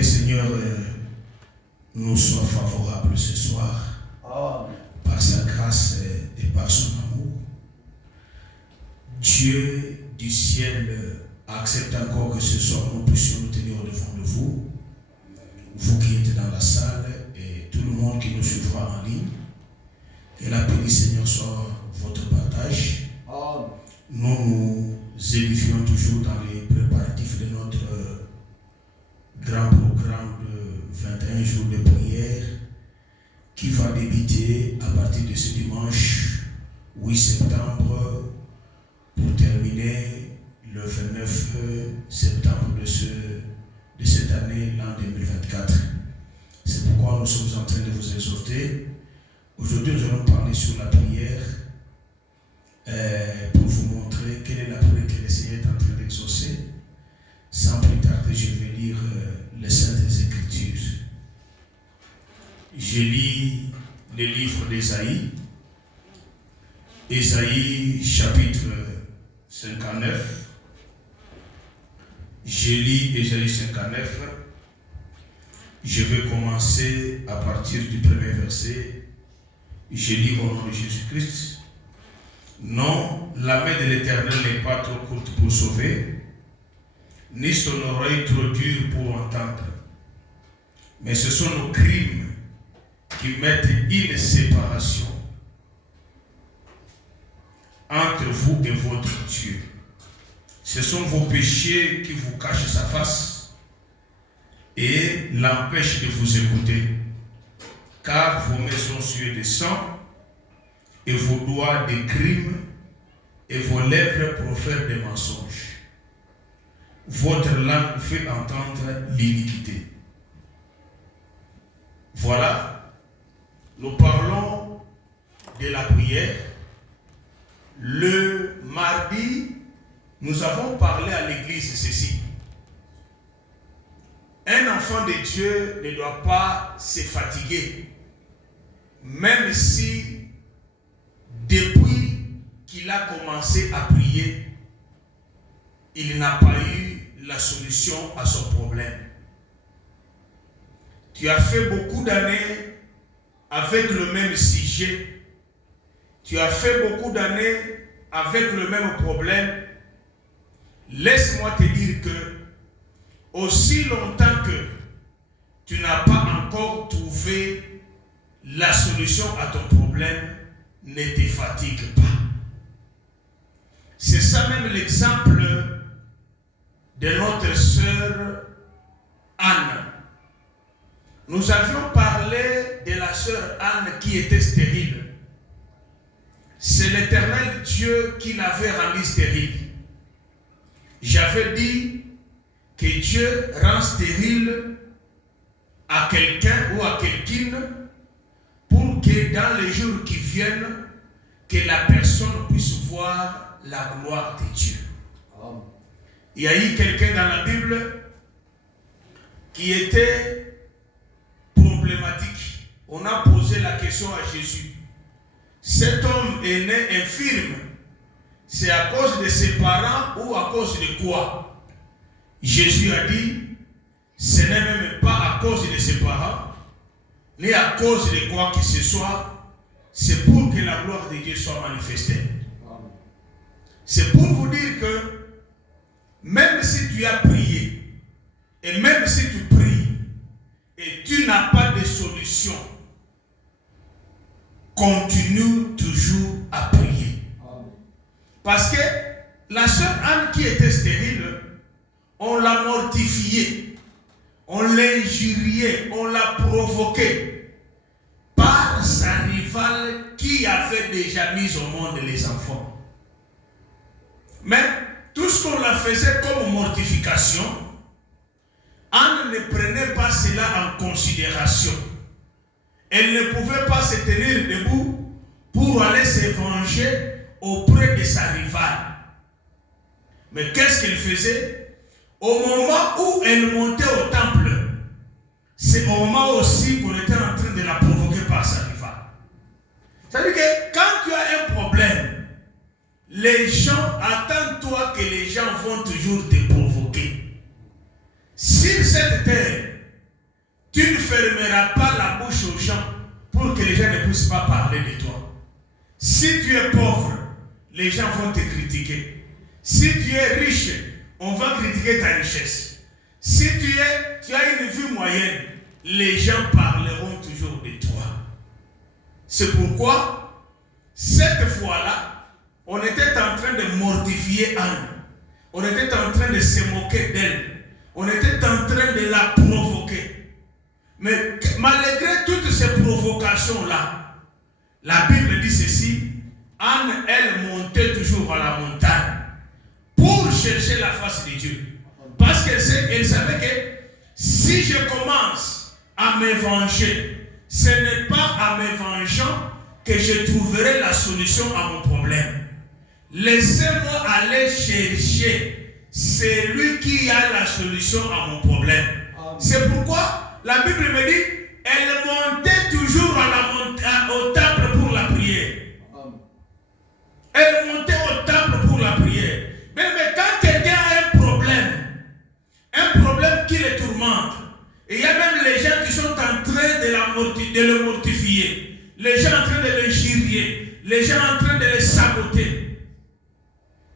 le Seigneur nous soit favorable ce soir. Amen. Par sa grâce et par son amour. Dieu du ciel accepte encore que ce soir nous puissions nous tenir au devant de vous. Vous qui êtes dans la salle et tout le monde qui nous suivra en ligne. Que la paix du Seigneur soit votre partage. Amen. Nous nous édifions toujours dans les préparatifs de notre grand programme de 21 jours de prière qui va débuter à partir de ce dimanche 8 septembre pour terminer le 29 septembre de cette année, l'an 2024. C'est pourquoi nous sommes en train de vous exhorter. Aujourd'hui, nous allons parler sur la prière pour vous montrer quelle est la prière que le Seigneur est en train d'exaucer. Sans plus tarder, je vais lire les Saintes Écritures. Je lis le livre d'Ésaïe, Ésaïe chapitre 59. Je lis Ésaïe 59. Je vais commencer à partir du premier verset. Je lis au nom de Jésus-Christ. Non, la main de l'Éternel n'est pas trop courte pour sauver, ni son oreille trop dure pour entendre. Mais ce sont nos crimes qui mettent une séparation entre vous et votre Dieu. Ce sont vos péchés qui vous cachent sa face et l'empêchent de vous écouter. Car vos mains sont suées de sang et vos doigts des crimes et vos lèvres profèrent des mensonges. Votre langue fait entendre l'iniquité. Voilà, nous parlons de la prière. Le mardi, nous avons parlé à l'église ceci. Un enfant de Dieu ne doit pas se fatiguer, même si depuis qu'il a commencé à prier, il n'a pas eu la solution à son problème. Tu as fait beaucoup d'années avec le même sujet. Tu as fait beaucoup d'années avec le même problème. Laisse-moi te dire que aussi longtemps que tu n'as pas encore trouvé la solution à ton problème, ne te fatigue pas. C'est ça même l'exemple de notre sœur Anne. Nous avions parlé de la sœur Anne qui était stérile. C'est l'Éternel Dieu qui l'avait rendue stérile. J'avais dit que Dieu rend stérile à quelqu'un ou à quelqu'une pour que dans les jours qui viennent, que la personne puisse voir la gloire de Dieu. Amen. Il y a eu quelqu'un dans la Bible qui était problématique. On a posé la question à Jésus. Cet homme est né infirme. C'est à cause de ses parents ou à cause de quoi? Jésus a dit, ce n'est même pas à cause de ses parents, ni à cause de quoi que ce soit, c'est pour que la gloire de Dieu soit manifestée. C'est pour vous dire que même si tu as prié, et même si tu pries, et tu n'as pas de solution, continue toujours à prier. Parce que la sœur Anne qui était stérile, on l'a mortifiée, on l'injuriait, on l'a provoquée par sa rivale qui avait déjà mis au monde les enfants. Mais tout ce qu'on la faisait comme mortification, Anne ne prenait pas cela en considération. Elle ne pouvait pas se tenir debout pour aller se venger auprès de sa rivale. Mais qu'est-ce qu'elle faisait? Au moment où elle montait au temple, c'est au moment aussi qu'on était en train de la provoquer par sa rivale. C'est-à-dire que quand tu as un problème, les gens, attends-toi que les gens vont toujours te provoquer. Sur cette terre, n'as pas la bouche aux gens pour que les gens ne puissent pas parler de toi. Si tu es pauvre, les gens vont te critiquer. Si tu es riche, on va critiquer ta richesse. Si tu as une vie moyenne, les gens parleront toujours de toi. C'est pourquoi, cette fois-là, on était en train de mortifier Anne. On était en train de se moquer d'elle. On était en train de la provoquer. Mais malgré toutes ces provocations-là, la Bible dit ceci, Anne, elle montait toujours à la montagne pour chercher la face de Dieu. Parce qu'elle savait que si je commence à me venger, ce n'est pas en me vengeant que je trouverai la solution à mon problème. Laissez-moi aller chercher celui qui a la solution à mon problème. C'est pourquoi la Bible me dit, elle montait toujours au temple pour la prière. Elle montait au temple pour la prière. Mais quand quelqu'un a un problème qui le tourmente, et il y a même les gens qui sont en train de le mortifier, les gens en train de le girier, les gens en train de le saboter.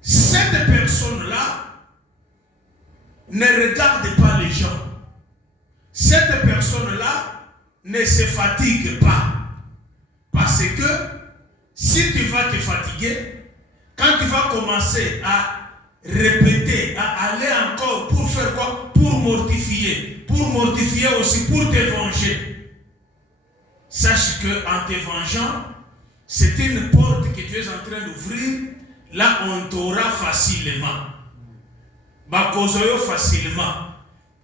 Cette personne-là ne regarde pas les gens. Cette personne-là ne se fatigue pas. Parce que si tu vas te fatiguer, quand tu vas commencer à répéter, à aller encore pour faire quoi? Pour mortifier aussi, pour te venger. Sache qu'en te vengeant, c'est une porte que tu es en train d'ouvrir. Là, on t'aura facilement. Bakozoyo facilement.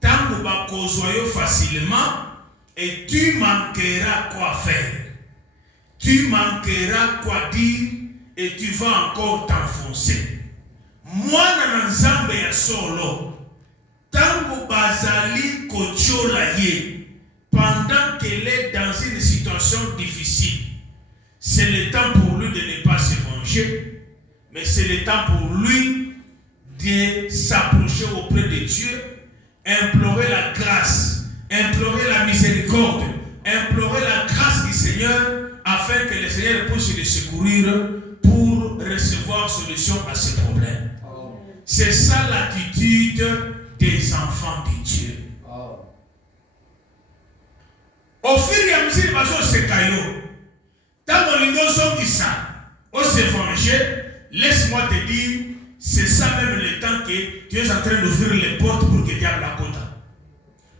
Tant que bakozoyo facilement, et tu manqueras quoi faire. Tu manqueras quoi dire, et tu vas encore t'enfoncer. Moi, nanzambe ya solo, tango bazali kochola ye, pendant qu'elle est dans une situation difficile, c'est le temps pour lui de ne pas se venger, mais c'est le temps pour lui de s'approcher auprès de Dieu, implorer la grâce, implorer la miséricorde, implorer la grâce du Seigneur, afin que le Seigneur puisse le secourir pour recevoir solution à ce problème. C'est ça l'attitude des enfants de Dieu. Au fur et à mesure, tant qu'on se venger, laisse-moi te dire, c'est ça même le temps que tu es en train d'ouvrir les portes pour que diable la côte.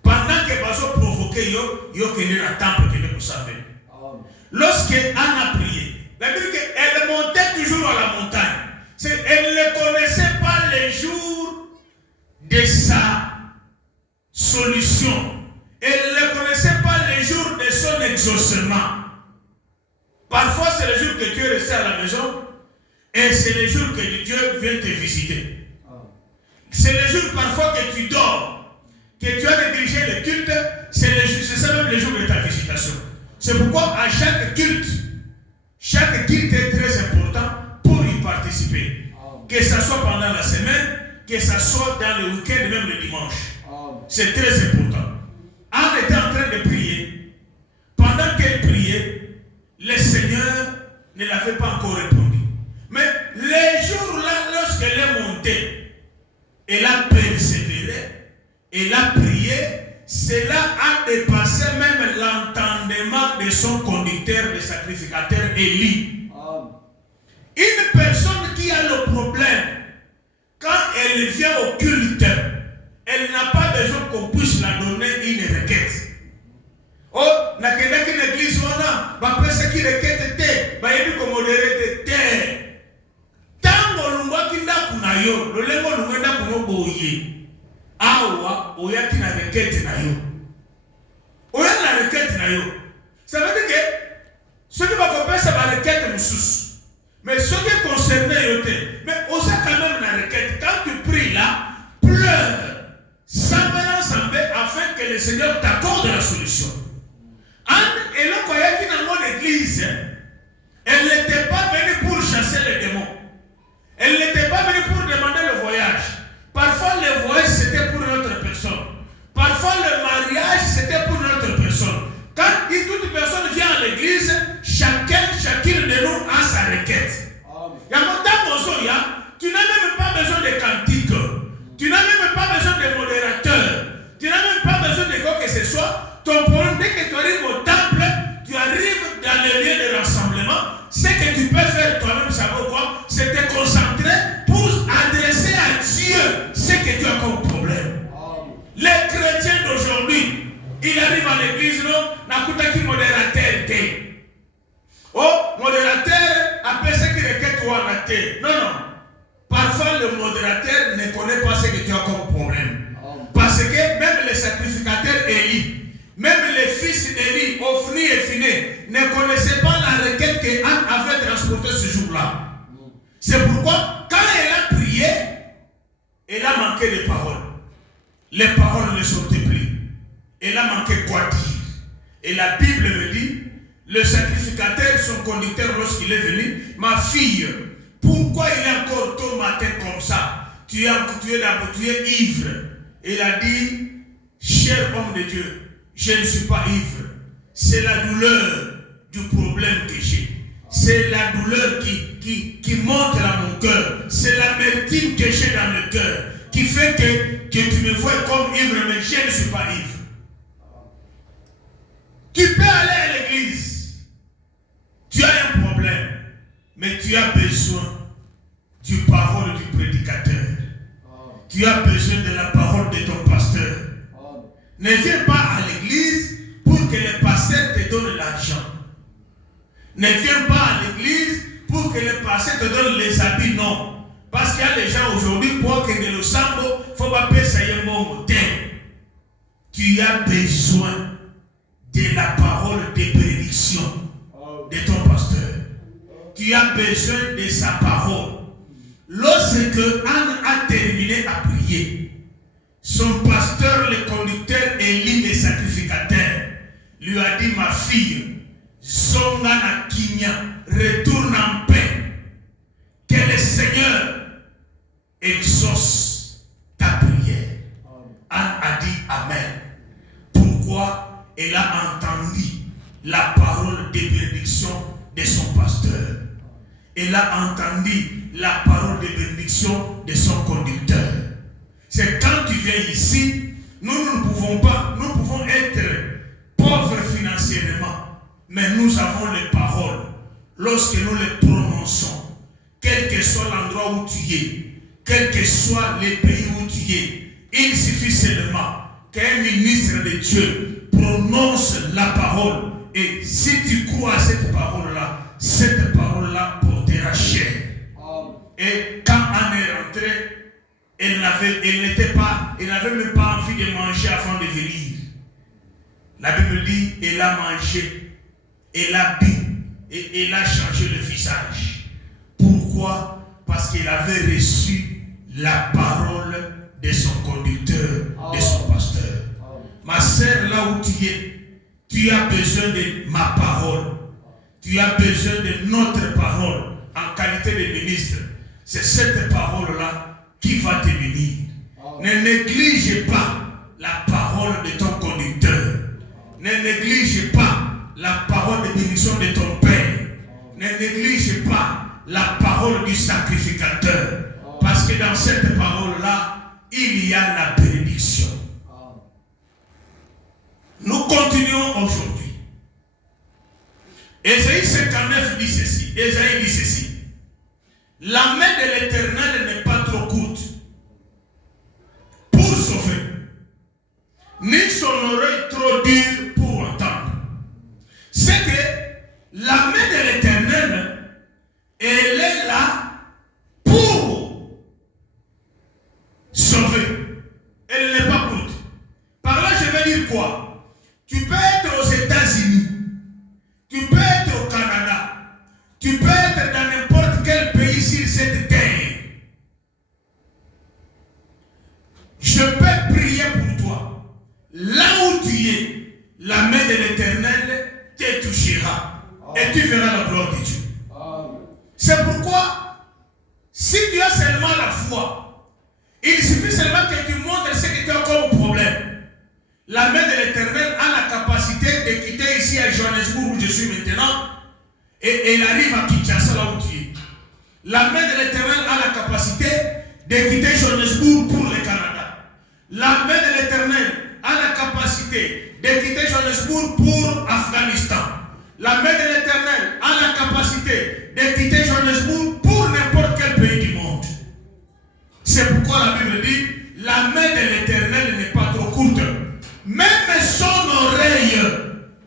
Pendant que Baso provoquait yo que le temple que nous savons. Lorsque Anne a prié, la Bible dit qu'elle montait toujours à la montagne. Elle ne connaissait pas les jours de sa solution. Elle ne connaissait pas les jours de son exaucement. Parfois, c'est le jour que tu es resté à la maison et c'est le jour que Dieu vient te visiter. C'est le jour parfois que tu dors, que tu as négligé le culte, c'est ça même le jour de ta visitation. C'est pourquoi à chaque culte est très important pour y participer. Que ce soit pendant la semaine, que ce soit dans le week-end, même le dimanche. C'est très important. Anne était en train de prier. Pendant qu'elle priait, le Seigneur ne l'avait pas encore répondu. Mais les jours-là, lorsqu'elle est montée, elle a persévéré, elle a prié, cela a dépassé même l'entendement de son conducteur, de sacrificateur Élie. Une personne qui a le problème, quand elle vient au culte, elle n'a pas besoin qu'on puisse la donner une requête. Oh, n'a qu'une église, après ce qui requête, il y a comme modéré de tant qu'on voit qu'il n'a qu'un yo, le lémo nous met dans nos boyers. Awa, oya qui n'a requête na yo. Oya la requête na yo. Ça veut dire que ce qui va couper, ça va requête nous sous. Mais ce qui est concerné, mais osa quand même la requête. Quand tu pries là, pleure. Afin que le Seigneur t'accorde la solution. Anne, elle a croyé qu'il dans mon église, elle n'était pas venue pour chasser les démons. Elle n'était pas venue pour demander le voyage. Parfois, le voyage, c'était pour une autre personne. Parfois, le mariage, c'était pour une autre personne. Ton problème, dès que tu arrives au temple, tu arrives dans le lieu de rassemblement, ce que tu peux faire toi-même, savoir quoi, c'est te concentrer pour adresser à Dieu ce que tu as comme problème. Les chrétiens d'aujourd'hui, ils arrivent à l'église, non, n'akuta qui modérateur était. Oh, modérateur, après ce qui requête ou en athée. Non, non. Parfois, le modérateur ne connaît pas ce que tu as comme problème. Parce que même les sacrificateurs Élie, même les fils d'Élie, Ophni et Phiné, ne connaissaient pas la requête que Anne avait transportée ce jour-là. C'est pourquoi, quand elle a prié, elle a manqué de paroles. Les paroles ne sortaient plus. Elle a manqué quoi dire. Et la Bible me dit, le sacrificateur, son conducteur, lorsqu'il est venu, ma fille, pourquoi il est encore tôt matin comme ça? Tu es ivre. Il a dit, cher homme de Dieu, je ne suis pas ivre. C'est la douleur du problème que j'ai. C'est la douleur qui monte à mon cœur. C'est l'amertume que j'ai dans le cœur qui fait que tu me vois comme ivre, mais je ne suis pas ivre. Tu peux aller à l'église. Tu as un problème, mais tu as besoin du parole du prédicateur. Tu as besoin de la parole de ton pasteur. Ne viens pas à l'église pour que le pasteur te donne l'argent. Ne viens pas à l'église pour que le pasteur te donne les habits, non. Parce qu'il y a des gens aujourd'hui pour que de le sambo, il ne faut pas payer un bon thème. Tu as besoin de la parole de bénédiction de ton pasteur. Tu as besoin de sa parole. Lorsque Anne a terminé à prier, son pasteur, le conducteur Élie des sacrificateurs, lui a dit, ma fille, Zongana Kinya, retourne en paix. Que le Seigneur exauce ta prière. Anne a dit Amen. Pourquoi? Elle a entendu la parole de bénédiction de son pasteur. Elle a entendu la parole de bénédiction de son conducteur. C'est quand tu viens ici, nous ne pouvons être pauvres financièrement, mais nous avons les paroles. Lorsque nous les prononçons, quel que soit l'endroit où tu es, quel que soit les pays où tu es, il suffit seulement qu'un ministre de Dieu prononce la parole. Et si tu crois à cette parole-là portera chair. Et quand Anne est rentrée, elle n'avait même pas envie de manger avant de venir. La Bible dit, elle a mangé, elle a bu, et elle a changé le visage. Pourquoi? Parce qu'elle avait reçu la parole de son conducteur, de son pasteur. Ma sœur, là où tu es, tu as besoin de ma parole. Tu as besoin de notre parole en qualité de ministre. C'est cette parole-là qui va te bénir. Ne néglige pas la parole de ton conducteur. Ne néglige pas la parole de bénédiction de ton Père. Ne néglige pas la parole du sacrificateur. Parce que dans cette parole-là, il y a la bénédiction. Nous continuons aujourd'hui. Ésaïe 59 dit ceci. Ésaïe dit ceci. La main de l'Éternel n'est pas trop courte pour sauver, ni son oreille trop dure pour entendre. C'est que la main de l'Éternel, elle est là pour sauver. Elle n'est pas courte. Par là, je vais dire quoi? Tu peux être aux États-Unis, tu peux être au Canada, tu peux être dans n'importe quel pays sur cette terre. Je peux prier pour toi. Là où tu es, la main de l'Éternel te touchera. Et tu verras la gloire de Dieu. C'est pourquoi, si tu as seulement la foi, il suffit seulement que tu montres ce que tu as comme problème. La main de l'Éternel a la capacité de quitter ici à Johannesburg où je suis maintenant et elle arrive à Kinshasa là où tu es. La main de l'Éternel a la capacité de quitter Johannesburg pour le Canada. La main de l'Éternel a la capacité de quitter Johannesburg pour Afghanistan. La main de l'Éternel a la capacité de quitter Johannesburg pour n'importe quel pays du monde. C'est pourquoi la Bible dit, la main de l'Éternel n'est pas trop courte. Même son oreille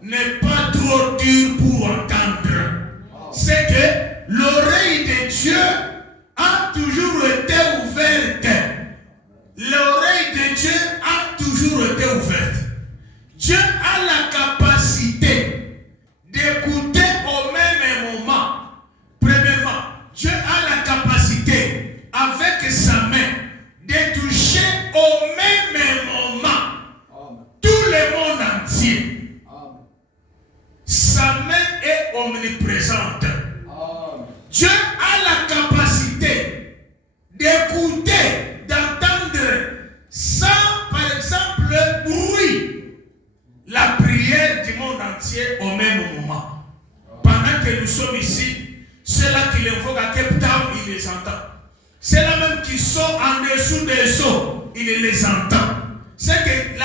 n'est pas trop dure pour entendre. C'est que l'oreille de Dieu a toujours été ouverte. L'oreille de Dieu a toujours été ouverte. Dieu a la capacité d'écouter au même moment. Premièrement, Dieu a la capacité avec sa main de toucher au même moment tout le monde entier. Sa main est omniprésente. Dieu a la capacité d'écouter, d'entendre sans, par exemple, bruit, la prière du monde entier au même moment. Pendant que nous sommes ici, ceux-là qui l'invoquent à Cape Town, il les entend. Ceux-là même qui sont en dessous des eaux, il les entend. C'est que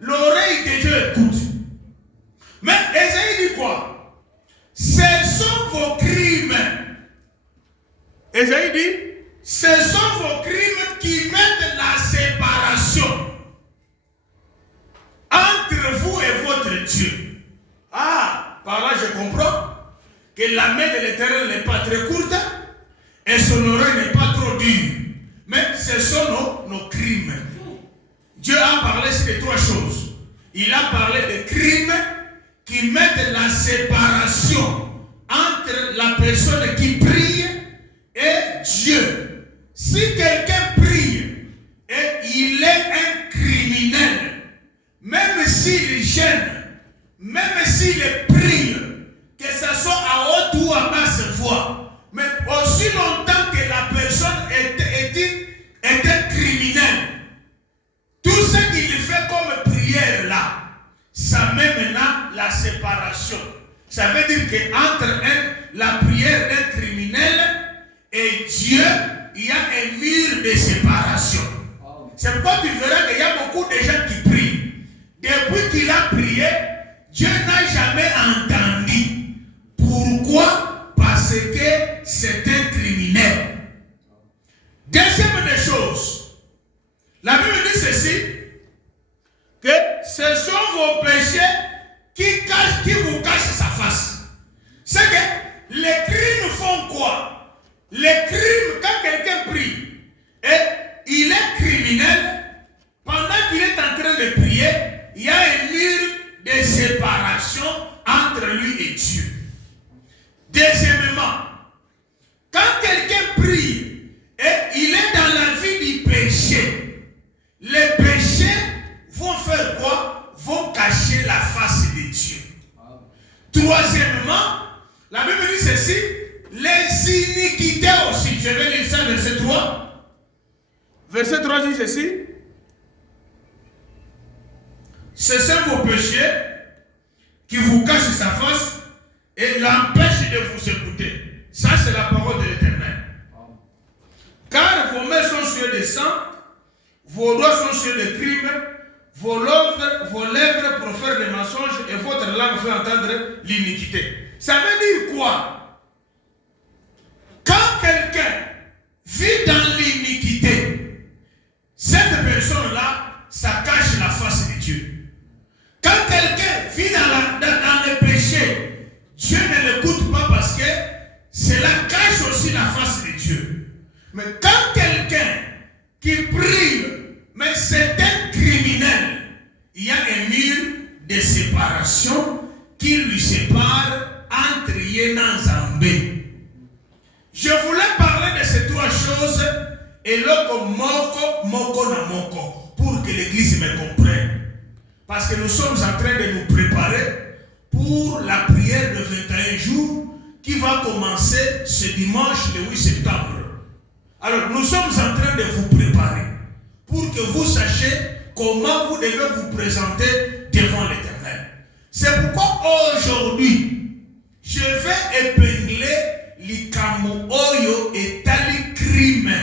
l'oreille de Dieu écoute. Mais Ésaïe dit quoi? Ce sont vos crimes. Ésaïe dit, ce sont vos crimes qui mettent la séparation entre vous et votre Dieu. Ah, par là je comprends que la main de l'Éternel n'est pas très courte et son oreille n'est pas trop dure. Mais ce sont nos crimes. Dieu a parlé sur les trois choses. Il a parlé des crimes qui mettent la séparation entre la personne qui prie et Dieu. Si quelqu'un prie et il est un criminel, même s'il gêne, même s'il prie, que ce soit à haute ou à basse voix, mais aussi longtemps que la personne est un criminel, tout ce qu'il fait comme prière là, ça met maintenant la séparation. Ça veut dire qu'entre la prière d'un criminel et Dieu, il y a un mur de séparation. C'est pourquoi tu verras qu'il y a beaucoup de gens qui prient. Depuis qu'il a prié, Dieu n'a jamais entendu. Pourquoi? Parce que c'est un criminel. Deuxième des choses, la Bible dit ceci, que ce sont vos péchés qui vous cachent sa face. C'est que les crimes font quoi? Les crimes, quand quelqu'un prie et il est criminel, pendant qu'il est en train de prier, il y a un mur de séparation entre lui et Dieu. Deuxièmement, quand quelqu'un prie et il est dans la vie du péché, les péchés vont faire quoi? Vont cacher la face de Dieu. Troisièmement, la Bible dit ceci, les iniquités aussi. Je vais lire ça, verset 3. Verset 3 dit ceci. Ce sont vos péchés qui vous cachent sa face et l'empêchent de vous écouter. Ça, c'est la parole de l'Éternel. Car vos mains sont sur des sang, vos doigts sont sur des crimes, vos lèvres profèrent des mensonges et votre langue fait entendre l'iniquité. Ça veut dire quoi? Quand quelqu'un vit dans l'iniquité, cette personne-là, ça cache la face de Dieu. Quand quelqu'un vit dans le péché, Dieu ne l'écoute pas parce que cela cache aussi la face de Dieu. Mais quand quelqu'un qui prie, mais c'est un criminel, il y a un mur de séparation qui lui sépare entre Yénan Zambé. Je voulais parler de ces trois choses et l'autre moko na moko pour que l'église me comprenne. Parce que nous sommes en train de nous préparer pour la prière de 21 jours qui va commencer ce dimanche le 8 septembre. Alors nous sommes en train de vous préparer pour que vous sachiez comment vous devez vous présenter devant l'Éternel. C'est pourquoi aujourd'hui, je vais épingler l'ikamu oyo et tali crime.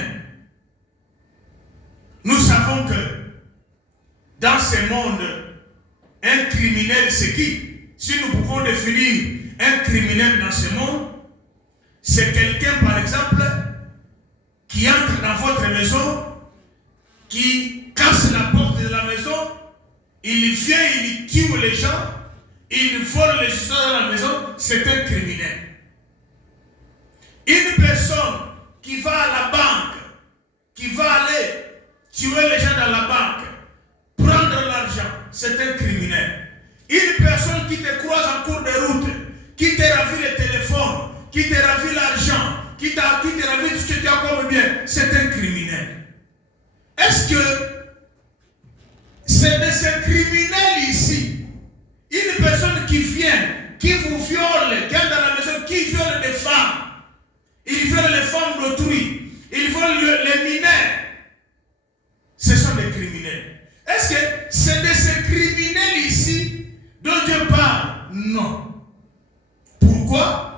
Nous savons que dans ce monde Un criminel, c'est qui? Si nous pouvons définir un criminel dans ce monde, c'est quelqu'un, par exemple, qui entre dans votre maison, qui casse la porte de la maison, il vient, il tue les gens, il vole les choses dans la maison, c'est un criminel. Une personne qui va à la banque, qui va aller tuer les gens dans la banque, prendre l'argent, c'est un criminel. Une personne qui te croise en cours de route, qui te ravit le téléphone, qui te ravit l'argent, qui te ravit tout ce que tu as comme bien, c'est un criminel. Est-ce que c'est de ce criminel ici, une personne qui vient, qui vous viole, qui est dans la maison, qui viole des femmes, il viole les femmes d'autrui, il viole les mineurs, ce sont des criminels. Est-ce que c'est de ces criminels ici dont Dieu parle? Non. Pourquoi?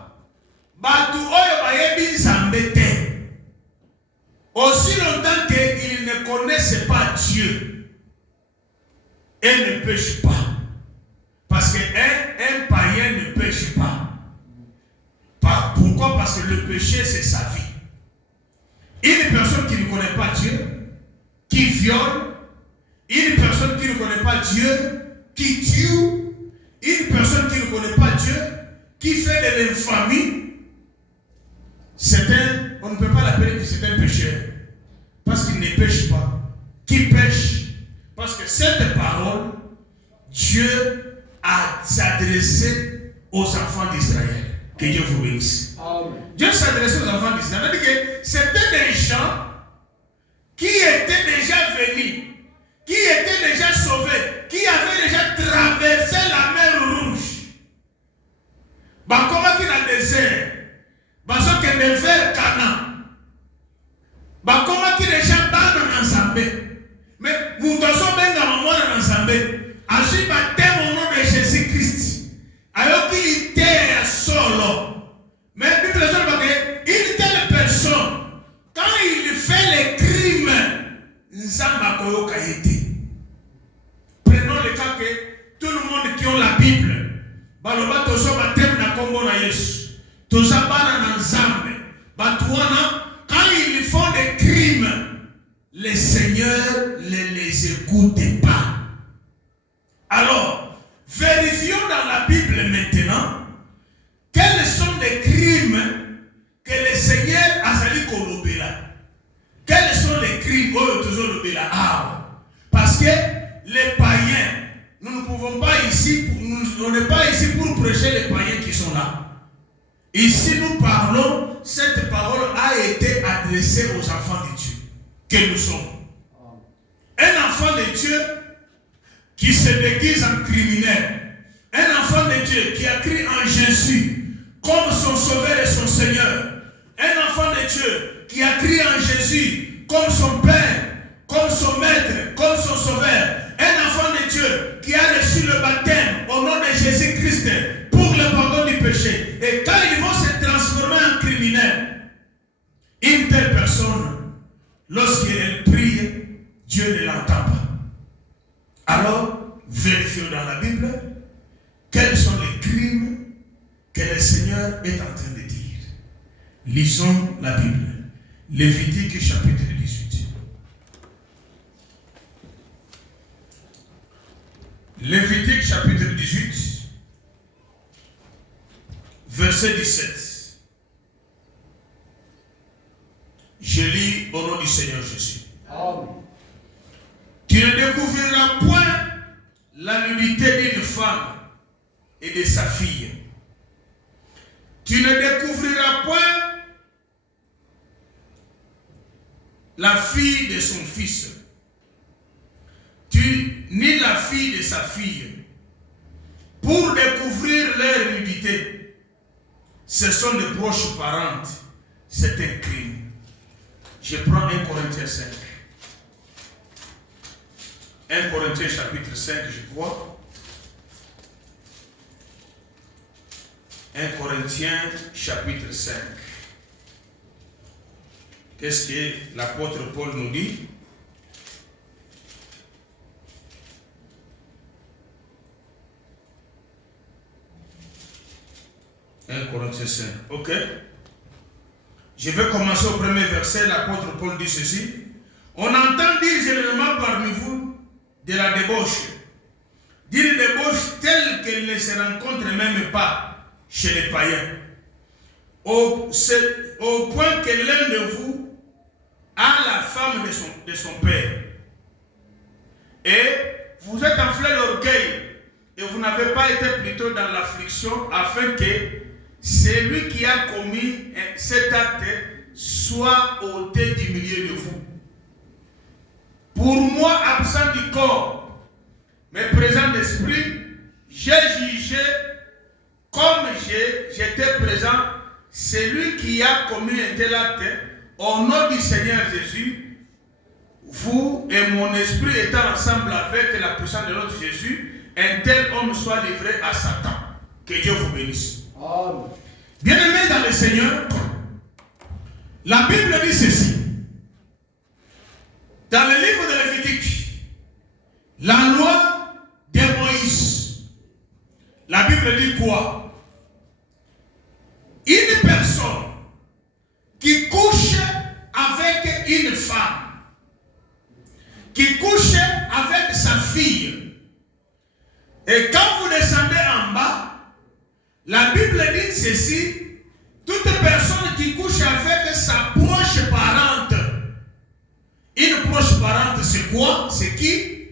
Aussi longtemps qu'ils ne connaissent pas Dieu et ne pêchent pas. Parce qu'un païen ne pêche pas. Pourquoi? Parce que le péché, c'est sa vie. Une personne qui ne connaît pas Dieu, qui viole, une personne qui ne connaît pas Dieu, qui tue, une personne qui ne connaît pas Dieu, qui fait de l'infamie, on ne peut pas l'appeler que c'est un pécheur. Parce qu'il ne pêche pas. Qui pêche? Parce que cette parole, Dieu a s'adressé aux enfants d'Israël. Que Dieu vous bénisse. Dieu s'adressait aux enfants d'Israël. C'est-à-dire que c'était des gens qui étaient déjà venus, qui étaient déjà sauvés, qui avaient déjà traversé la mer Rouge. Comment qu'il a le désert? Parce que le vers Canaan. Comment qu'il est déjà dans l'ensemble. Mais nous sommes bien dans le monde de l'ensemble. Ainsi, baptême au nom de Jésus-Christ. Alors qu'il était solo. Mais la Bible dit une telle personne, quand il fait les crimes, prenons le cas que tout le monde qui a la Bible, quand ils font des crimes, le Seigneur ne les écoute pas. Alors, vérifions dans la Bible maintenant quels sont les crimes que le Seigneur a sali kolobela. Quels sont les crimes parce que les païens, nous ne pouvons pas ici, on n'est pas ici pour prêcher les païens qui sont là. Ici nous parlons, cette parole a été adressée aux enfants de Dieu que nous sommes. Un enfant de Dieu qui se déguise en criminel, un enfant de Dieu qui a cru en Jésus comme son sauveur et son Seigneur, un enfant de Dieu qui a cru en Jésus comme son Père, comme son Maître, comme son Sauveur, un enfant de Dieu qui a reçu le baptême au nom de Jésus-Christ pour le pardon du péché. Et quand ils vont se transformer en criminels, une telle personne, lorsqu'elle prie, Dieu ne l'entend pas. Alors, vérifions dans la Bible quels sont les crimes que le Seigneur est en train de dire. Lisons la Bible. Lévitique chapitre 18. Lévitique chapitre 18, verset 17. Je lis au nom du Seigneur Jésus. Amen. Tu ne découvriras point la nudité d'une femme et de sa fille. Tu ne découvriras point la fille de son fils, ni la fille de sa fille, pour découvrir leur nudité. Ce sont des proches parentes. C'est un crime. Je prends 1 Corinthiens 5. 1 Corinthiens chapitre 5, je crois. 1 Corinthiens chapitre 5. Qu'est-ce que l'apôtre Paul nous dit? Corinthiens 5. Ok. Je vais commencer au premier verset. L'apôtre Paul dit ceci. On entend dire généralement parmi vous de la débauche. Dire débauche telle qu'elle ne se rencontre même pas chez les païens. Au point que l'un de vous a la femme de son père. Et vous êtes enflé d'orgueil. Et vous n'avez pas été plutôt dans l'affliction afin que celui qui a commis cet acte soit ôté du milieu de vous. Pour moi, absent du corps, mais présent d'esprit, j'ai jugé comme j'étais présent celui qui a commis un tel acte au nom du Seigneur Jésus, vous et mon esprit étant ensemble avec la puissance de notre Jésus, un tel homme soit livré à Satan. Que Dieu vous bénisse. Amen. Bien-aimés dans le Seigneur, la Bible dit ceci. Dans le livre de Lévitique, la loi de Moïse, la Bible dit quoi? Une personne qui couche avec une femme, qui couche avec sa fille, et quand vous descendez en bas, la Bible dit ceci, toute personne qui couche avec sa proche parente. Une proche parente, c'est quoi? C'est qui?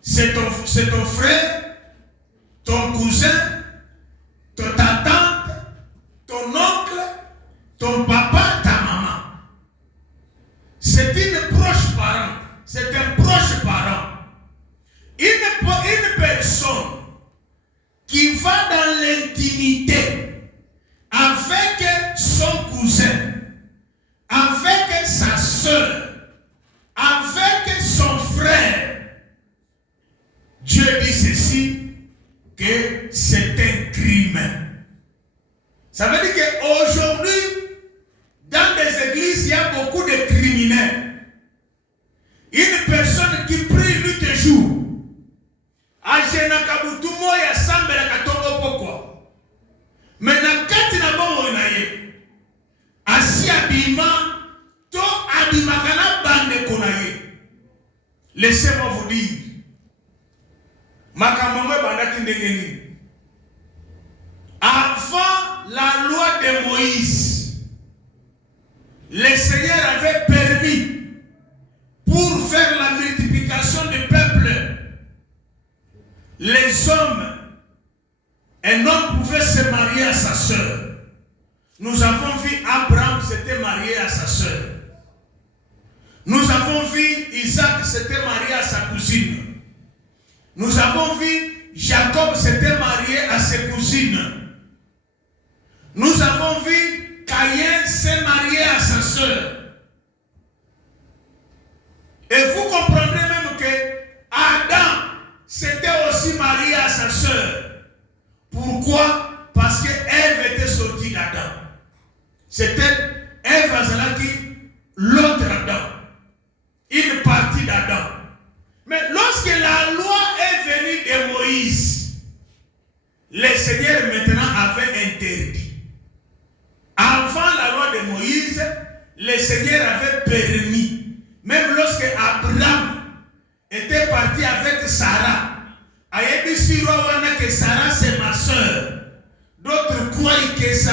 C'est ton frère, ton cousin, ta tante, ton oncle, ton papa, ta maman. C'est une proche parente. C'est un proche parent. Une personne qui va dans l'intimité avec son cousin, avec sa soeur, avec son frère, Dieu dit ceci, que c'est un crime. Ça veut dire qu'aujourd'hui, dans des églises, il y a beaucoup de criminels. Une personne qui prie nuit et jour, ajena kabutumo ya sambe la katongo pokwa. Mais na kati na bongo na ye, asi abima, to abima kana bande konaye. Laissez-moi vous dire, makamamwe bandaki ndengeni. Avant la loi de Moïse, le Seigneur avait permis, pour faire la multiplication du peuple, les hommes, un homme pouvait se marier à sa sœur. Nous avons vu Abraham s'était marié à sa sœur. Nous avons vu Isaac s'était marié à sa cousine. Nous avons vu Jacob s'était marié à ses cousines. Nous avons vu Caïn s'est marié à sa sœur. Et vous comprendrez même que Adam s'était aussi marié à sa sœur. Pourquoi? Parce que Ève était sortie d'Adam. C'était Ève Azalaki, l'autre Adam. Une partie d'Adam. Mais lorsque la loi est venue de Moïse, le Seigneur maintenant avait interdit. Avant la loi de Moïse, le Seigneur avait permis. Même lorsque Abraham était parti avec Sarah, que Sarah c'est ma soeur. D'autres croient que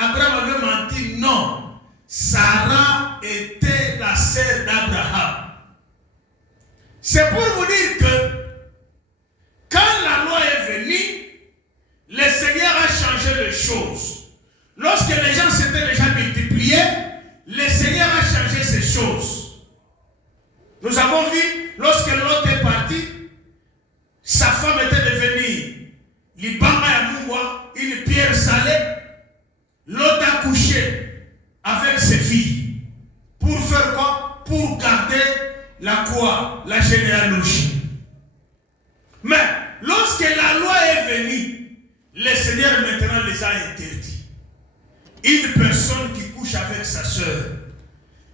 Abraham avait menti. Non, Sarah était la sœur d'Abraham. C'est pour vous dire que quand la loi est venue, le Seigneur a changé les choses. Lorsque les gens s'étaient déjà multipliés, le Seigneur a changé ces choses. Nous avons vu, lorsque l'autre est parti, sa femme était devenue une pierre salée. L'autre a couché avec ses filles. Pour faire quoi? Pour garder la généalogie. Mais lorsque la loi est venue, le Seigneur maintenant les a interdits. Une personne qui couche avec sa soeur,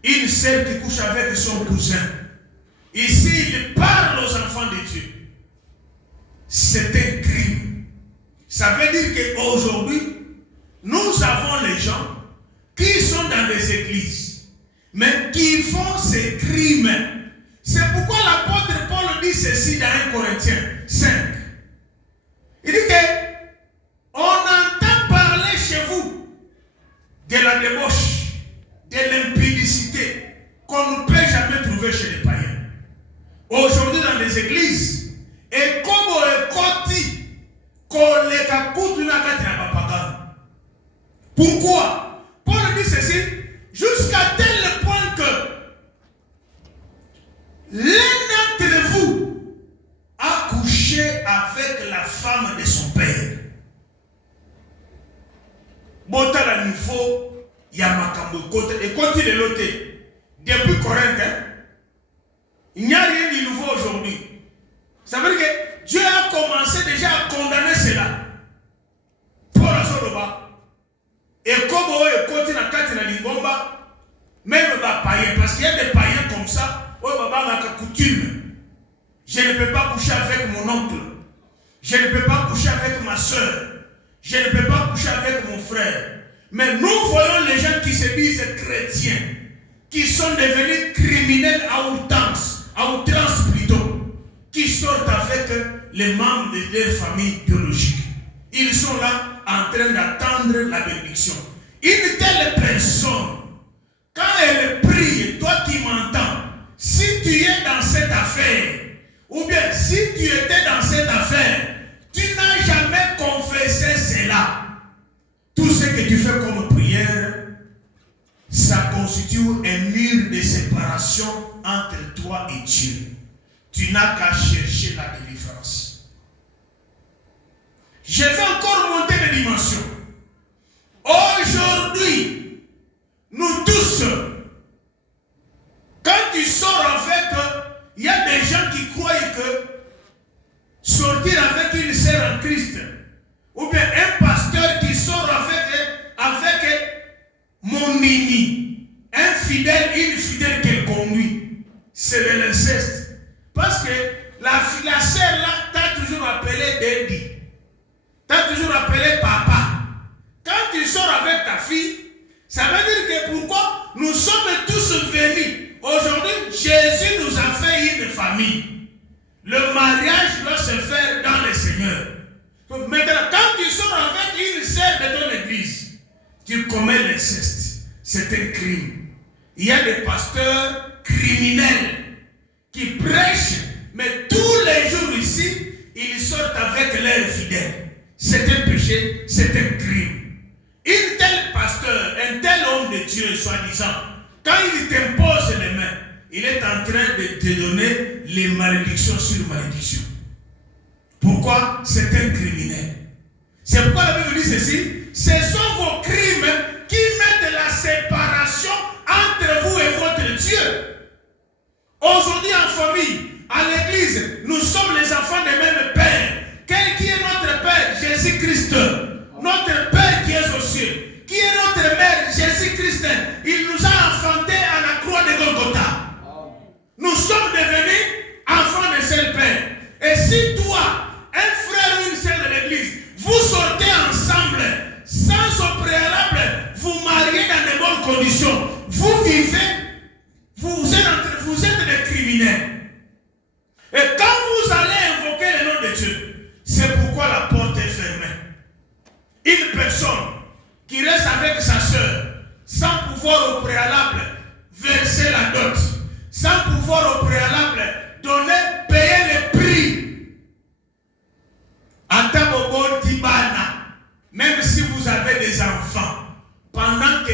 une sœur qui couche avec son cousin. Ici, il parle aux enfants de Dieu. C'est un crime. Ça veut dire qu'aujourd'hui, nous avons les gens qui sont dans des églises, mais qui font ces crimes. C'est pourquoi l'apôtre Paul dit ceci dans 1 Corinthiens 5. Il dit que on entend parler chez vous de la débauche, de l'impudicité qu'on ne peut jamais trouver chez les païens. Aujourd'hui dans les églises, et comme pourquoi? Paul dit ceci, jusqu'à tel point que l'un d'entre vous a couché avec la femme de son père. Botala niveau Yamakambo et continue de l'ôter. Depuis Corinthe, il n'y a rien de nouveau aujourd'hui. Ça veut dire que Dieu a commencé déjà à condamner cela. Pour la Soloba. Et comme on continue à faire la lingomba, même les païens, parce qu'il y a des païens comme ça, on va coutume. Je ne peux pas coucher avec mon oncle. Je ne peux pas coucher avec ma soeur. Je ne peux pas coucher avec mon frère. Mais nous voyons les gens qui se disent chrétiens, qui sont devenus criminels à outrance plutôt, qui sortent avec les membres de leur famille biologique. Ils sont là en train d'attendre la bénédiction. Une telle personne, quand elle prie, toi qui m'entends, si tu es dans cette affaire, ou bien si tu étais dans cette affaire, tu n'as jamais confessé cela. Tout ce que tu fais comme prière, ça constitue un mur de séparation entre toi et Dieu. Tu n'as qu'à chercher la délivrance. Je vais encore monter les dimensions. Aujourd'hui, nous tous, quand tu sors avec, il y a des gens qui croient que sortir avec une sœur en Christ, ou bien un pasteur qui sort avec mon nini, un fidèle, une fidèle qu'elle conduit, c'est de l'inceste. Parce que la sœur là, t'a toujours appelé Daddy. T'as toujours appelé papa. Quand tu sors avec ta fille, ça veut dire que pourquoi nous sommes tous venus. Aujourd'hui, Jésus nous a fait une famille. Le mariage doit se faire dans le Seigneur. Donc maintenant, quand tu sors avec une sœur de ton église, tu commets l'inceste. C'est un crime. Il y a des pasteurs criminels qui prêchent, mais tous les jours ici, ils sortent avec leurs fidèles. C'est un péché, c'est un crime. Un tel pasteur, un tel homme de Dieu, soi-disant, quand il t'impose les mains, il est en train de te donner les malédictions sur malédictions. Pourquoi? C'est un criminel. C'est pourquoi la Bible dit ceci, ce sont vos crimes qui mettent la séparation entre vous et votre Dieu. Aujourd'hui en famille, à l'église, nous sommes les enfants des mêmes pères. Quel qui est notre Père? Jésus-Christ. Notre Père qui est aux cieux. Qui est notre Mère? Jésus-Christ. Il nous a enfantés à la croix de Golgotha. Nous sommes devenus enfants de seul Père. Et si toi, un frère ou une sœur de l'église, vous sortez ensemble, sans au préalable, vous mariez dans de bonnes conditions, vous vivez, vous êtes des criminels. Et quand vous allez invoquer le nom de Dieu, c'est pourquoi la porte est fermée. Une personne qui reste avec sa soeur, sans pouvoir au préalable verser la dot, sans pouvoir au préalable payer le prix, à Tabobon Tibana, même si vous avez des enfants, pendant que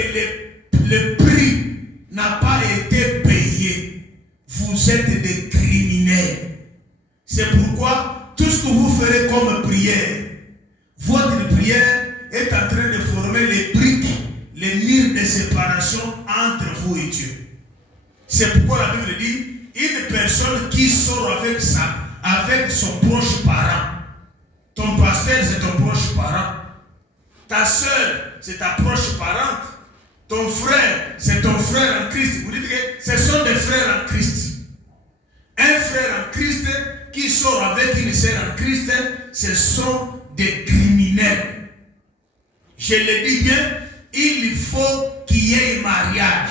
le prix n'a pas été payé, vous êtes des criminels. C'est pourquoi tout ce que vous ferez comme prière, votre prière est en train de former les briques, les murs de séparation entre vous et Dieu. C'est pourquoi la Bible dit, une personne qui sort avec son proche parent. Ton pasteur, c'est ton proche parent. Ta soeur, c'est ta proche parente. Ton frère, c'est ton frère en Christ. Vous dites que ce sont des frères en Christ. Un frère en Christ qui sort avec une sœur en Christ, ce sont des criminels. je le dis bien, il faut qu'il y ait un mariage.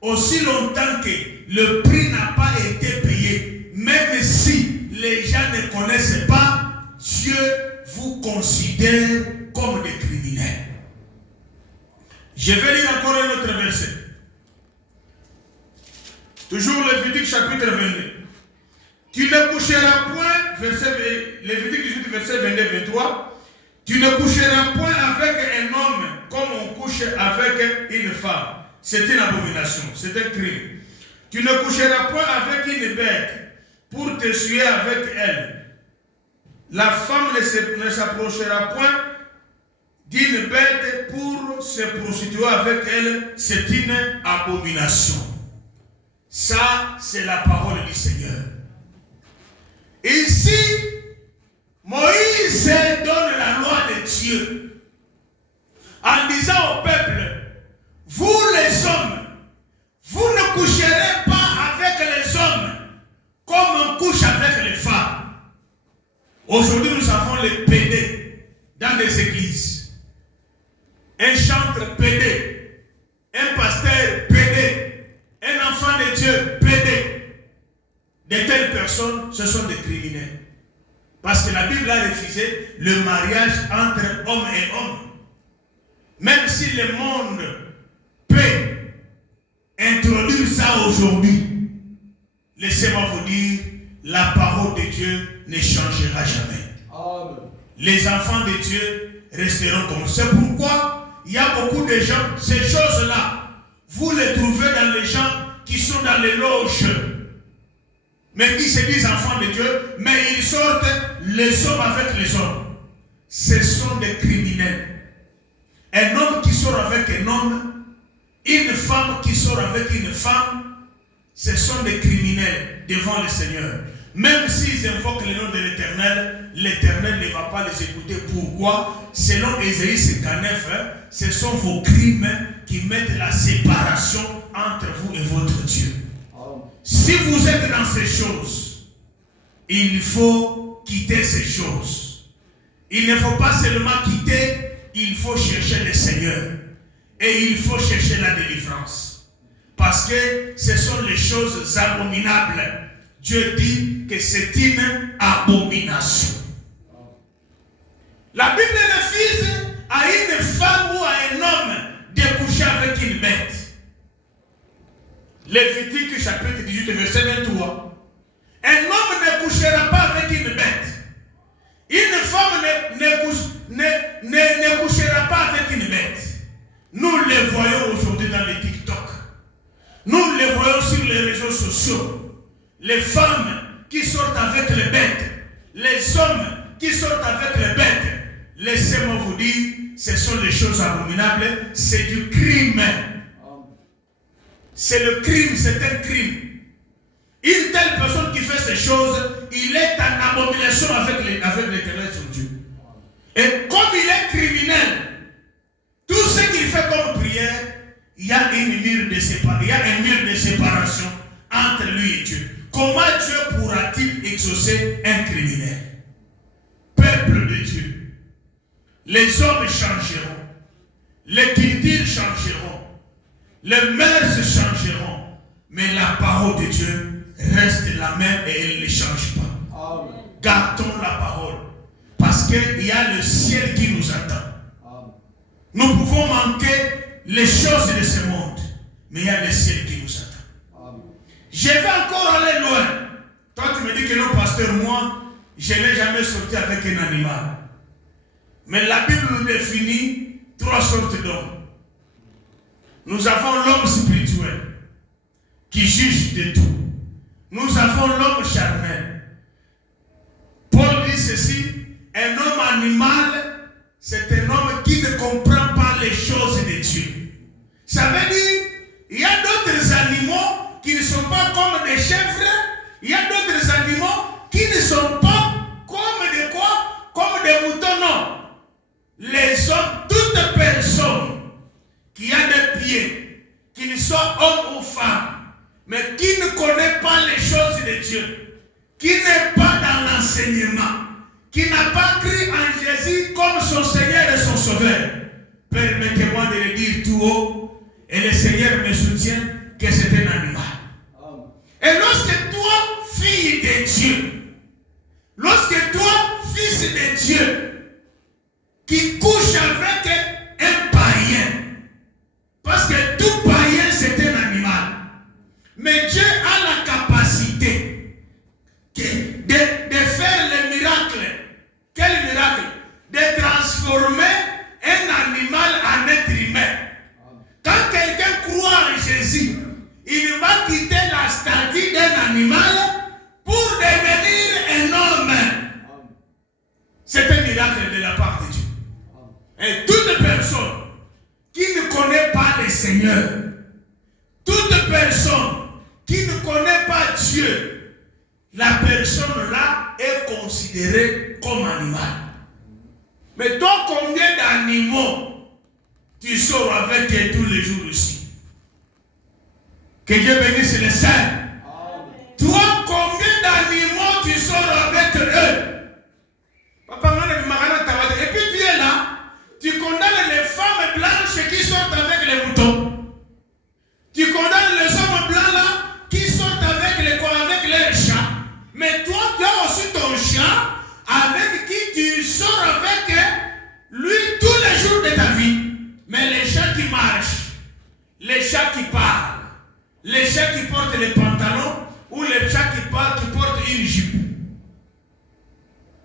Aussi longtemps que le prix n'a pas été payé, même si les gens ne connaissent pas, Dieu vous considère comme des criminels. Je vais lire encore un autre verset. Toujours Lévitique chapitre 22. Tu ne coucheras point, Lévitique 18, verset 22-23. Tu ne coucheras point avec un homme comme on couche avec une femme. C'est une abomination, c'est un crime. Tu ne coucheras point avec une bête pour te suer avec elle. La femme ne s'approchera point d'une bête pour se prostituer avec elle. C'est une abomination. Ça, c'est la parole du Seigneur. Ici, Moïse donne la loi de Dieu en disant au peuple, vous les hommes, vous ne coucherez pas avec les hommes comme on couche avec les femmes. Aujourd'hui, nous avons les pédés dans des églises. Un chantre pédé, un pasteur pédé, un enfant de Dieu pédé. De telles personnes, ce sont des criminels. Parce que la Bible a refusé le mariage entre homme et homme. Même si le monde peut introduire ça aujourd'hui, laissez-moi vous dire, la parole de Dieu ne changera jamais. Amen. Les enfants de Dieu resteront comme ça. C'est pourquoi il y a beaucoup de gens, ces choses-là, vous les trouvez dans les gens qui sont dans les loges, mais qui se disent enfants de Dieu, mais ils sortent les hommes avec les hommes. Ce sont des criminels. Un homme qui sort avec un homme, une femme qui sort avec une femme, ce sont des criminels devant le Seigneur. Même s'ils invoquent le nom de l'Éternel, l'Éternel ne va pas les écouter. Pourquoi? Selon Ésaïe 59, ce sont vos crimes qui mettent la séparation entre vous et votre Dieu. Si vous êtes dans ces choses, il faut quitter ces choses. Il ne faut pas seulement quitter, il faut chercher le Seigneur. Et il faut chercher la délivrance. Parce que ce sont les choses abominables. Dieu dit que c'est une abomination. La Bible refuse à une femme ou à un homme de coucher avec une bête. Lévitique chapitre 18 verset 23. Un homme ne couchera pas avec une bête. Une femme ne couchera pas avec une bête. Nous les voyons aujourd'hui dans les TikTok. Nous les voyons sur les réseaux sociaux. Les femmes qui sortent avec les bêtes. Les hommes qui sortent avec les bêtes. Laissez-moi vous dire, ce sont des choses abominables. C'est du crime. C'est le crime, c'est un crime. Une telle personne qui fait ces choses, il est en abomination avec l'Éternel son Dieu. Et comme il est criminel, tout ce qu'il fait comme prière, il y a un mur de séparation entre lui et Dieu. Comment Dieu pourra-t-il exaucer un criminel? Peuple de Dieu, les hommes changeront, les cultures changeront, les mœurs changeront, mais la parole de Dieu reste la même et elle ne change pas. Amen. Gardons la parole, parce qu'il y a le ciel qui nous attend. Amen. Nous pouvons manquer les choses de ce monde, mais il y a le ciel qui nous attend. Amen. Je vais encore aller loin. Toi tu me dis que non pasteur, moi je n'ai jamais sorti avec un animal. Mais la Bible nous définit 3 sortes d'hommes. Nous avons l'homme spirituel qui juge de tout. Nous avons l'homme charnel. Paul dit ceci, un homme animal, c'est un homme qui ne comprend pas les choses de Dieu. Ça veut dire, il y a d'autres animaux qui ne sont pas comme des chèvres, il y a d'autres animaux qui ne sont pas comme des quoi? Comme des moutons, non. Les hommes, toute personne qui a des pieds, qui ne soit homme ou femme, mais qui ne connaît pas les choses de Dieu, qui n'est pas dans l'enseignement, qui n'a pas cru en Jésus comme son Seigneur et son Sauveur, permettez-moi de le dire tout haut, et le Seigneur me soutient, que c'est un animal. Et lorsque toi, fille de Dieu, lorsque toi, fils de Dieu, qui couche avec un païen, parce que tout païen c'est un animal, mais Dieu a la capacité de faire le miracle. Quel miracle? De transformer un animal en être humain. Quand quelqu'un croit en Jésus, il va quitter la statue d'un animal pour devenir un homme. C'est un miracle de la part de Dieu. Et toute personne qui ne connaît pas le Seigneur, toute personne qui ne connaît pas Dieu, la personne là est considérée comme animal. Mais toi, combien d'animaux tu sors avec tous les jours ici? Que Dieu bénisse les saints. Toi, combien d'animaux tu sors avec eux? Et puis tu es là, tu condamnes les femmes blanches qui sortent avec les moutons. Tu condamnes les hommes blancs là qui sortent avec leurs chats. Mais toi, tu as aussi ton chat avec qui tu sors avec lui tous les jours de ta vie. Mais les chats qui marchent, les chats qui parlent, les chats qui portent les pantalons ou les chats qui portent une jupe.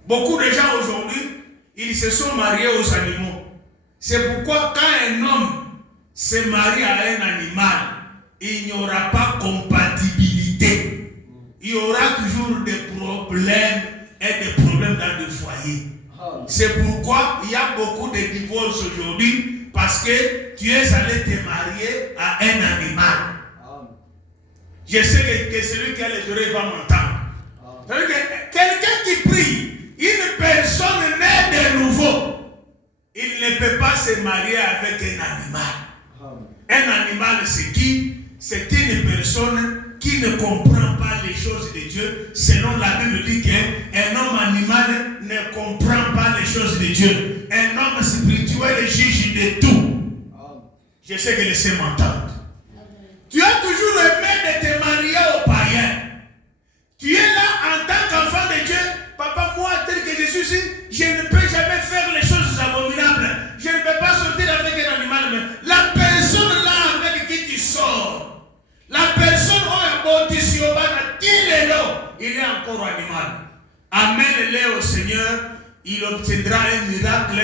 Beaucoup de gens aujourd'hui, ils se sont mariés aux animaux. C'est pourquoi quand un homme se marie à un animal, il n'y aura pas compatibilité. Il y aura toujours des problèmes et des problèmes dans le foyer. C'est pourquoi il y a beaucoup de divorces aujourd'hui, parce que tu es allé te marier à un animal. Je sais que celui qui a les oreilles va m'entendre. Quelqu'un qui prie, une personne née de nouveau, il ne peut pas se marier avec un animal. Un animal, c'est qui? C'est une personne qui ne comprend pas les choses de Dieu. Selon la Bible dit qu'un homme animal ne comprend pas les choses de Dieu. Un homme spirituel juge de tout. Je sais que laissez m'entendre. Tu as toujours aimé de te marier au païen. Tu es là en tant qu'enfant de Dieu. Papa, moi, tel que je suis ici, je ne peux jamais faire les choses abominables. Je ne peux pas sortir avec un animal. Mais la personne là avec qui tu sors, la personne il est encore animal. Amène-le au Seigneur, il obtiendra un miracle.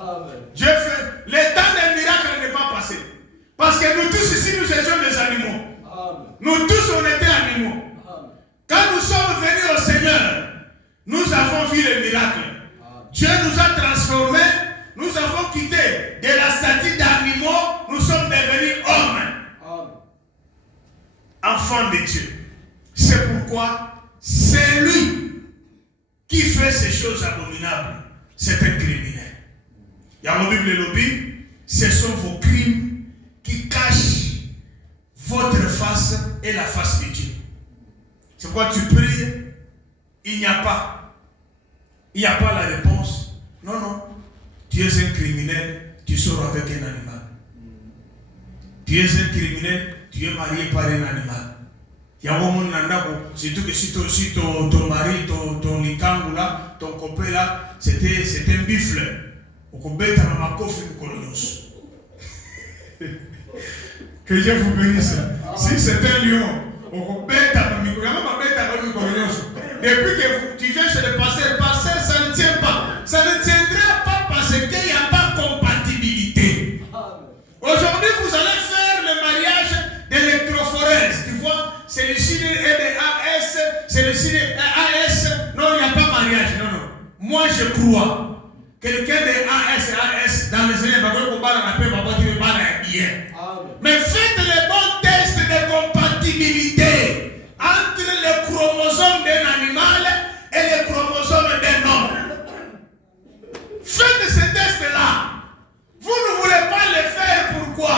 Amen. Dieu fait, le temps des miracles n'est pas passé. Parce que nous tous ici, nous étions des animaux. Amen. Nous tous, on était animaux. Amen. Quand nous sommes venus au Seigneur, nous avons vu le miracle. Amen. Dieu nous a transformés. Nous avons quitté de la statue d'animaux. Nous sommes devenus hommes. Amen. Enfants de Dieu. C'est pourquoi c'est lui qui fait ces choses abominables. C'est un criminel. Il y a la Bible et le Bible. Ce sont vos crimes qui cachent votre face et la face de Dieu. C'est pourquoi tu pries, il n'y a pas la réponse. Non, non. Tu es un criminel, tu sors avec un animal. Tu es un criminel, tu es marié par un animal. Il y a un moment surtout que si ton mari, ton likangu là, ton copain là, c'était un buffle. Que Dieu vous bénisse. Si c'est un lion, depuis que tu viens chez le pasteur, ça ne tient pas. Ça ne tiendra pas parce qu'il n'y a pas de compatibilité. Aujourd'hui, vous allez faire le mariage d'électrophorèse. Tu vois, celui-ci est de AS, celui-ci est de AS. Non, il n'y a pas de mariage. Non, non. Moi, je crois. Quelqu'un de AS, dans les années, mais faites les bons tests de compatibilité entre les chromosomes d'un animal et les chromosomes d'un homme. Faites ces tests-là. Vous ne voulez pas les faire, pourquoi?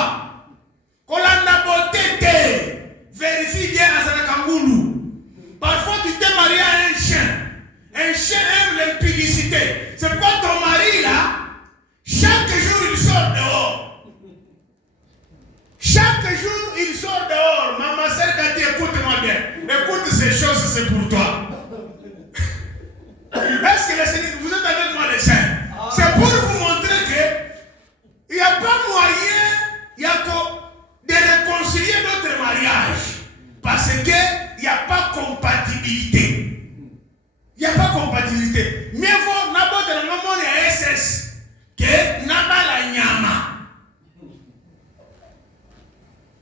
Qu'on a beauté, vérifie bien à Zanakamboulou. Parfois, tu t'es marié à un chien. c'est pour toi. Est-ce que le Seigneur, vous êtes avec moi les saints? C'est pour vous montrer que il n'y a pas moyen de réconcilier notre mariage. Parce qu'il n'y a pas compatibilité. Il n'y a pas compatibilité. Mieux vaut n'abord la maman et SS que n'aba la nyama.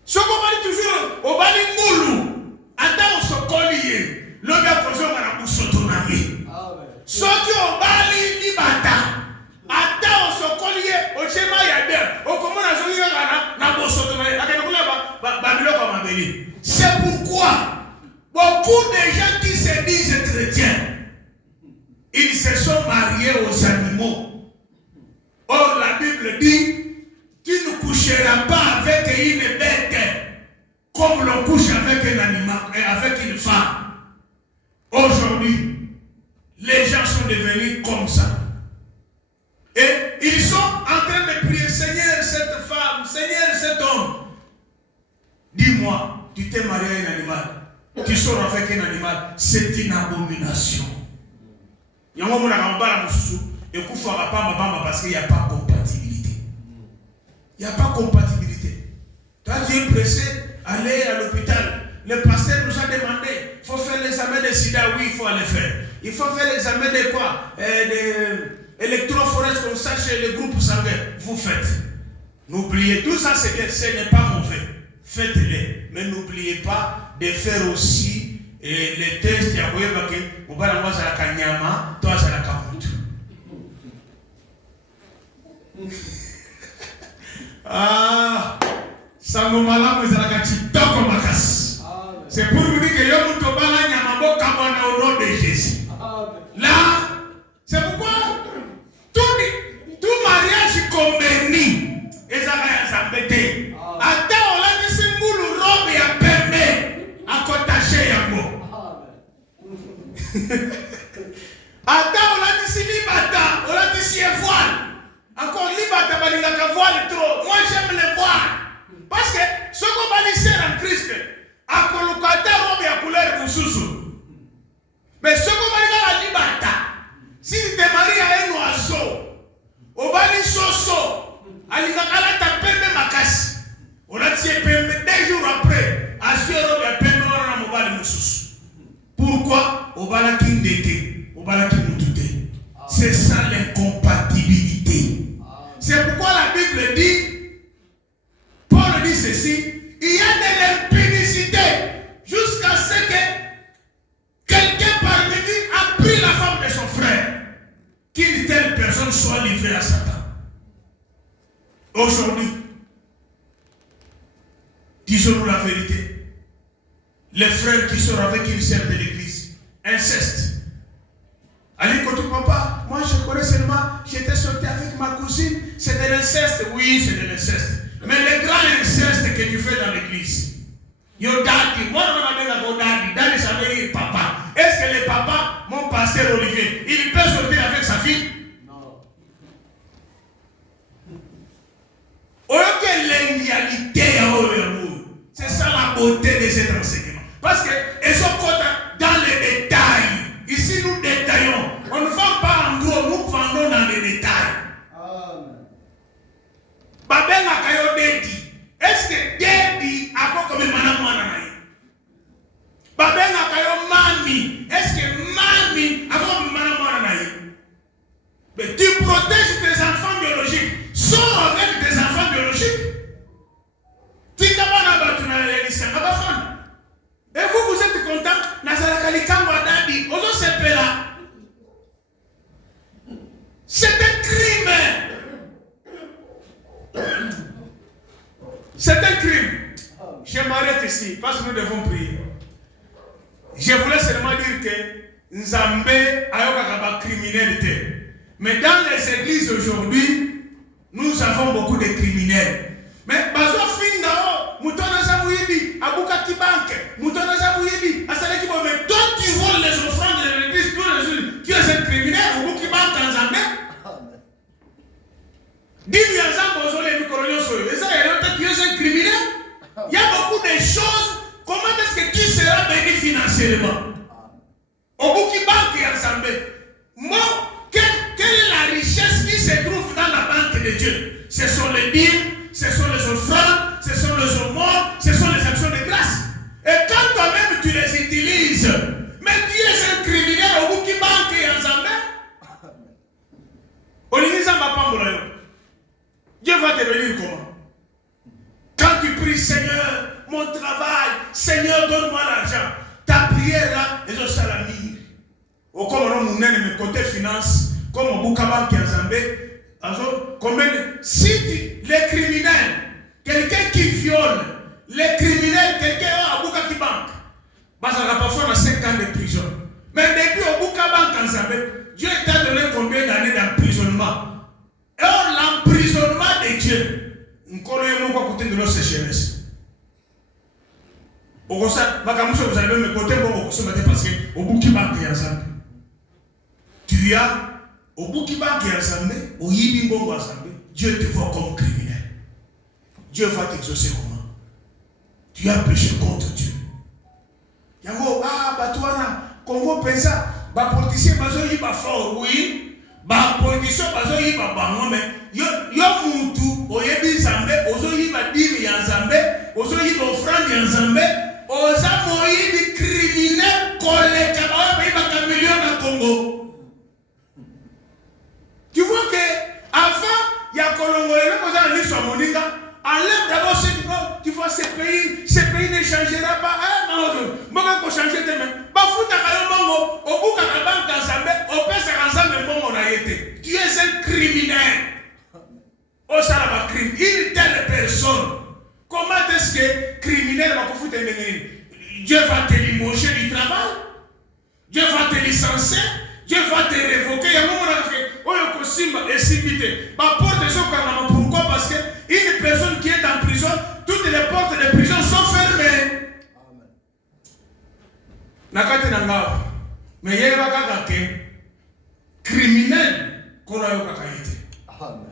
Ce qu'on va dire toujours, au bali moulou, attends on se collier, l'homme a posé un sotonami. Soki au bali libata, attends on se collier, au schéma yabé, au comment on a joué na bo sotonami, c'est pourquoi beaucoup de gens qui se disent chrétiens, ils se sont mariés aux animaux. Or la Bible dit, tu ne coucheras pas avec une bête comme l'on couche avec un animal et avec une femme. Aujourd'hui, les gens sont devenus comme ça. Et ils sont en train de prier, Seigneur, cette femme, Seigneur, cet homme. Dis-moi, tu t'es marié à un animal, tu sors avec un animal, c'est une abomination. Il y a un moment où et parce qu'il n'y a pas compatibilité. Il n'y a pas compatibilité. Toi, tu es pressé d'aller à l'hôpital. Le pasteur nous a demandé, il faut faire l'examen de sida, oui, il faut aller faire. Il faut faire l'examen de quoi? Électrophorèse comme ça chez le groupe sanguin. Vous faites. N'oubliez, tout ça c'est bien, ce n'est pas mauvais. Faites-les. Mais n'oubliez pas de faire aussi les tests. Il y a ah, ça me malade, mais ça a c'est pour vous dire que yo mutobala nyamabo kabana au nom de Jésus. Là, c'est pourquoi tout mariage convenu et ça va s'embêter. Attends, on a dit c'est moulu robe et à pembe à kotaché yango. Attends, on a dit si libata, on a dit si voile. Encore libata balingaka voile trop. Moi j'aime les voiles. Parce que ce qu'on va dire en Christ, à colocata robe à couleur mususu. Mais ce qu'on va dire à libata, si tu te maries à un oiseau, au bali soso, à l'ingakala ta pembe makasi. On a dit pembe 2 jours après, à ce robe à pembe on a mobile mususu. Pourquoi? Au bala kindete, au bala kimutute. C'est ça l'incompatibilité. C'est pourquoi la Bible dit, Paul dit ceci, il y a de l'impudicité jusqu'à ce que quelqu'un parmi nous a pris la femme de son frère. Qu'une telle personne soit livrée à Satan. Aujourd'hui, disons-nous la vérité, les frères qui sont avec une sœur de l'église, inceste. Allez, quand tu papa, moi je connais seulement, j'étais sorti avec ma cousine, c'est de l'inceste. Oui, c'est de l'inceste. Mais le grand inceste que tu fais dans l'église, your daddy, moi on appelle mon daddy, daddy ça veut dire papa. Est-ce que le papa, mon pasteur Olivier, il peut sortir avec sa fille? Non. C'est ça la beauté de cet enseignement. Parce que, ils sont dans les détails. Ici, nous détaillons. On ne vend pas en gros, nous vendons dans les détails. Babel a kayo dedi. Est-ce que dedi a quoi comme manamana? Babel a kayo mami. Est-ce que mami a quoi comme manamana? Mais tu protèges tes enfants biologiques. Sors avec tes enfants biologiques. Et vous êtes content? C'est un crime. C'est un crime. Je m'arrête ici parce que nous devons prier. Je voulais seulement dire que Nzambé a une criminalité. Mais dans les églises aujourd'hui, nous avons beaucoup de criminels. Mais bazo finda mutona zamuibi abuka kibanke mutona zamuibi asale kibo mais toi tu voles les offrandes de l'église tous les jours, tu es un criminel ou kibanke en Zambé. Dis-lui à Zambé ozole mikoroyo soyo et ça tu es un criminel. Il y a beaucoup de choses. Comment est-ce que tu seras béni financièrement? donne-moi l'argent. Ta prière là, ils ont salamir. Au comme on a côté finance, comme on bouca banque en Zambé, si les criminels, quelqu'un qui viole, les criminels, quelqu'un a bouca qui banque, bah ça va parfois 5 ans de prison. Mais depuis au bouca banque en Zambé, Dieu t'a donné combien d'années d'emprisonnement? Et l'emprisonnement de Dieu, nous connaissons quoi côté de nos sécheresses. Au ça, vous allez me côté parce que au bouki banque en Zambé. Tu as au bout qui va qui ensemble, au yibimbo ensemble, Dieu te voit comme criminel. Dieu va t'exaucer comment? Tu as péché contre Dieu. Yango batouana, Congo pensa, politicien bazo yiba fort, oui, politicien bazo yiba bango mais yo mutu oyebi Nzambe, ozo yiba dimi ya Nzambe, ozo yiba offrande ya Nzambe, oza moyibi criminel koleka ba yiba million na Congo. Tu vois que avant, il y a Colongolais, enlève d'abord ce niveau. Tu vois, ce pays ne changera pas. Je vais changer tes mains. Tu es un criminel. Une telle personne. Comment est-ce que criminel va foutre un Dieu va te limoger du travail. Dieu va te licencier. Dieu va te révoquer. Il y a un moment pourquoi? Parce qu'une personne qui est en prison, toutes les portes de prison sont fermées. Amen. Mais il y a un criminel qu'on a eu. Amen.